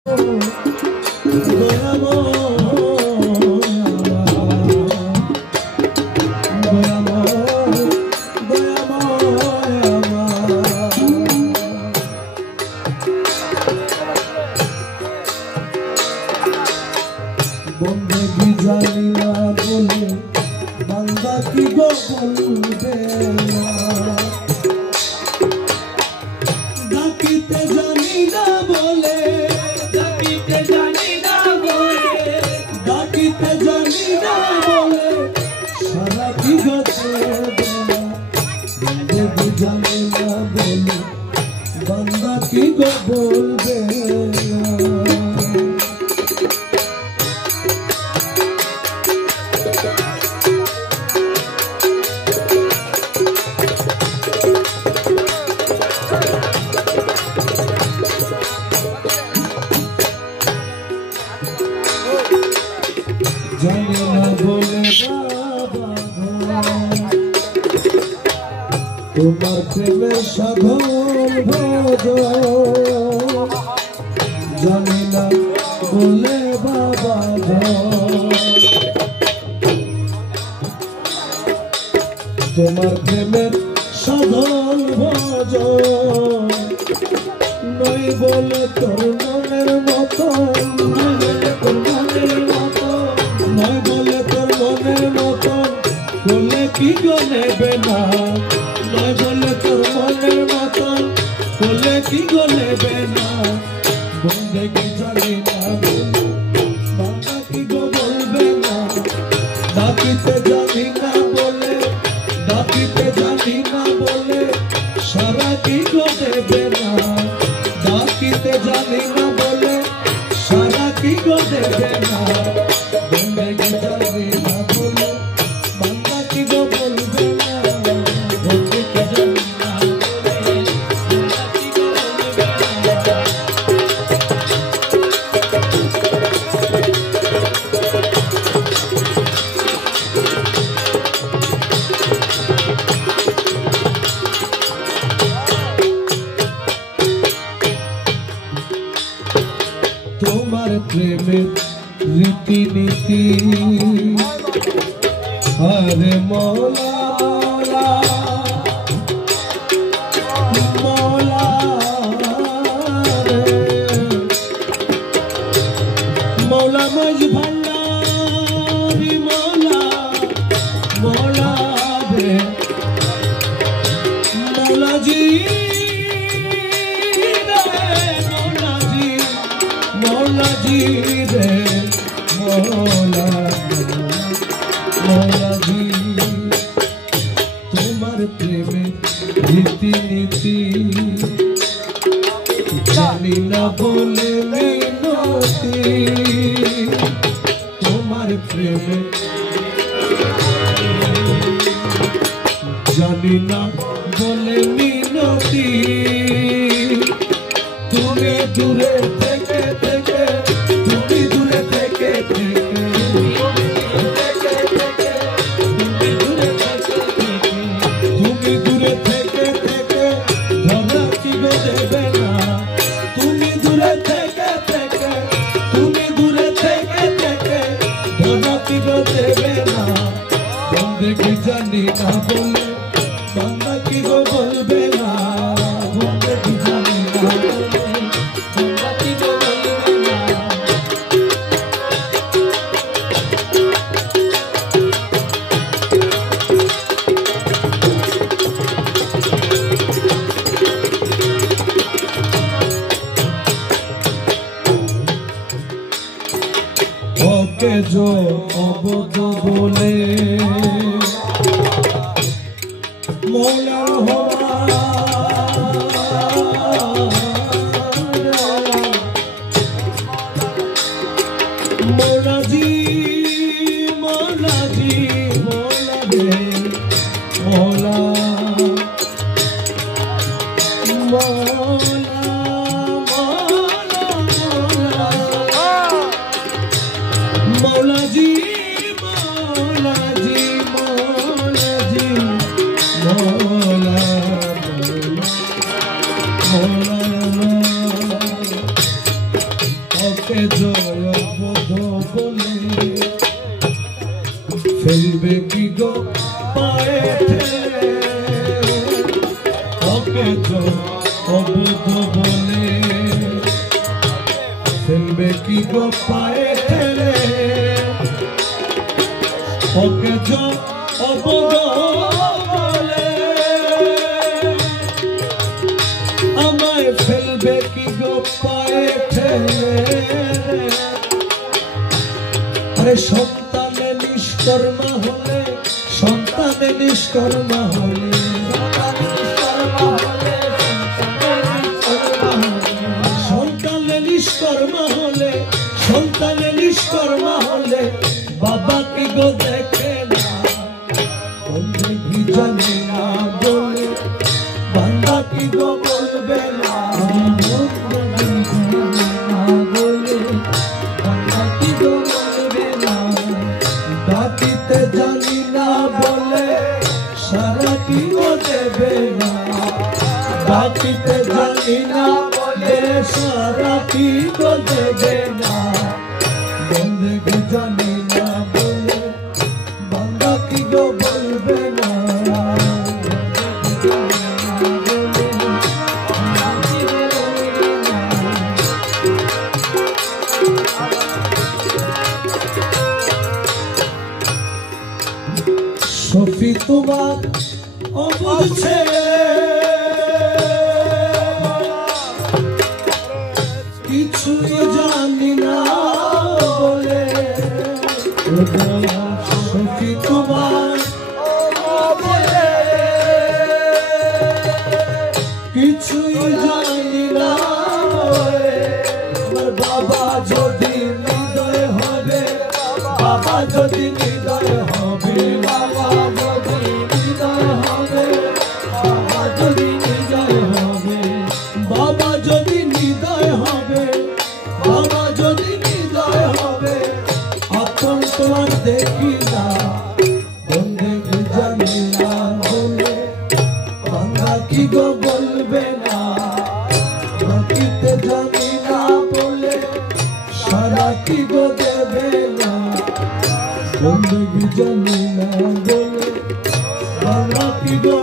বন্দেগি জানি না বলে বান্দা কি গো বলবে না, ডাকিতে জানি না বলে, ডাকিতে জানি না বলে, ডাকিতে জানি না বলে সারা কি গো দেবে না, বন্দেগি জানি না বলে বান্দা কি গো বলবে না। জানি না বলে বাবা তোমার প্রেমের সাধন ভজ, জানি না বলে বাবা তোমার প্রেমের সাধন ভজ, নই বলে তোর মনের মতো, নই বলে তোর মনের মতো, নই বলে তোর মনের মতো বলে কি গো নেবে না, নই বলে তোর মনের মতো বলে কি গো নেবে না, বন্দেগি জানি না বলে বান্দা কি গো বলবে না, ডাকিতে জানি না বলে, ডাকিতে জানি না বলে সারা কি গো দেবে না, ডাকিতে জানি না বলে সারা কি গো দেবে না, বন্দেগি জানি না বলে বান্দা কি গো বলবে না, বন্দেগি জানি না বলে বান্দা কি গো বলবে না। তোমার প্রেমের রীতিনীতি আরে মৌলা মৌলা রে মৌলা মাঝ ভান্ডারি মৌলা মৌলা রে মৌলাজি মৌলাজি রে মৌলা মৌলাজি তোমার প্রেমে রীতিনীতি জানি না বলে মিনতি, তোমার প্রেমে জানি না বলে মিনতি, তুমি দূরে থেকে থেকে, তুমি দূরে থেকে থেকে, তুমি দূরে থেকে থেকে ধরা কি গো দেবে না, তুমি দূরে থেকে থেকে, তুমি দূরে থেকে থেকে ধরা কি গো দেবে না, বন্দেগি জানি না বলে বান্দা কি গো বলবে না, বন্দেগি জানি না বলে বান্দা কি গো বলবে না। ওকে जो অবদ বলে মৌলা হওয়া মৌলাজি মৌলাজি মৌলা রে মৌলা মৌলা মৌলাজি মৌলাজি মৌলাজি মৌলা মৌলা ওকে জয় বোধ বলে ফেলবে কি গো পায়ে ঠেলে ওকে জয় অবোধ বলে ফেলবে কি গো পায়ে ঠেলে ওকে জয় অবোধ বলে আমায় ফেলবে কি গো পায়ে ঠেলে আরে সন্তানে নিষ্কর্মা হলে সন্তানে নিষ্কর্মা হলে সন্তানে নিষ্কর্মা হলে সন্তানে নিষ্কর্মা হলে বাবা কি গো দেখে না জানে না বলে বাবা কি গো বলবে না বলে বাবা কি গো বলবে না ডাকিতে জানি না বলে সারা কি গো দেবে না ডাকিতে জানি না বলে সারা কি গো দেবে না বন্দে জানি না বলে বাবা কি গো বলবে না সফি তোমার অবুঝ ছেলে কিছুই জানি না বলে সফি তোমার কিছুই জানি না বলে আমার বাবা যদি হৃদয় হবে বাবা যদি হৃদয় হবে বাবা যদি হৃদয় হবে বাবা যদি হৃদয় হবে বাবা যদি হৃদয় হবে বাবা যদি হৃদয় হবে আপন তোমার দেখি না বন্ধে জানি না বলে বাংলা কি গো বলবে না বাকিতে জানি না বলে সারা কি গো দেবে না বন্ধে জানি না বলে বাংলা কি গো